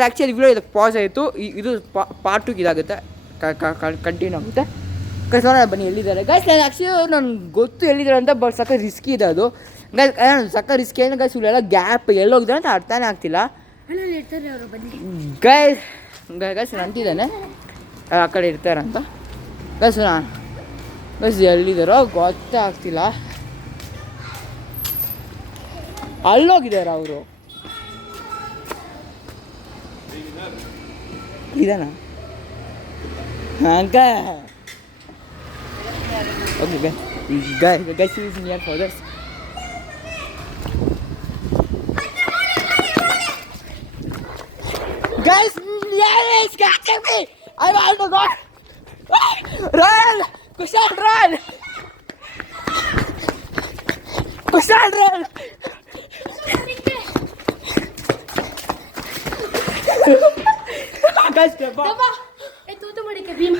Actually video ಇದಕ್ಕೆ pass ಆಯಿತು. ಇದು ಪಾರ್ಟ್ 2 ಇದಾಗುತ್ತೆ, ಕಂಟಿನ್ಯೂ ಆಗುತ್ತೆ. ಗೈಸ್ ನೋಡೋಣ ಬನ್ನಿ ಎಲ್ಲಿದ್ದಾರೆ. ಗೈಸ್ ಆ್ಯಕ್ಚುಲಿ ನನಗೆ ಗೊತ್ತು ಎಲ್ಲಿದ್ದಾರೆ ಅಂತ, ಬಟ್ ಸಕ್ಕ ರಿಸ್ಕಿ ಇದೆ ಅದು. ಗೈಸ್ ಸಕ್ಕ ರಿಸ್ಕಿ ಏನು ಗೈಸ್, ಇಲ್ಲೆಲ್ಲ ಗ್ಯಾಪ್ ಎಲ್ಲೋಗಿದ್ದಾರೆ ಅಂತ ಅರ್ಥನೇ ಆಗ್ತಿಲ್ಲ. ಗೈಸ್ ಗೈಸ್ ಅಂತಿದ್ದಾನೆ ಆ ಕಡೆ ಇರ್ತಾರಂತ. ಗೈಸ್ ಗೈಸ್ ಎಲ್ಲಿದ್ದಾರೋ ಗೊತ್ತೇ ಆಗ್ತಿಲ್ಲ. ಅಲ್ಲೋಗಿದ್ದಾರೆ ಅವರು. ಇದಾನ ಹಂಗ. Okay guys is near fathers. Guys, yes, catching me! I want to go! Run! Kushal, run! Kushal, run! Guys, Dava! E tu mari che bim.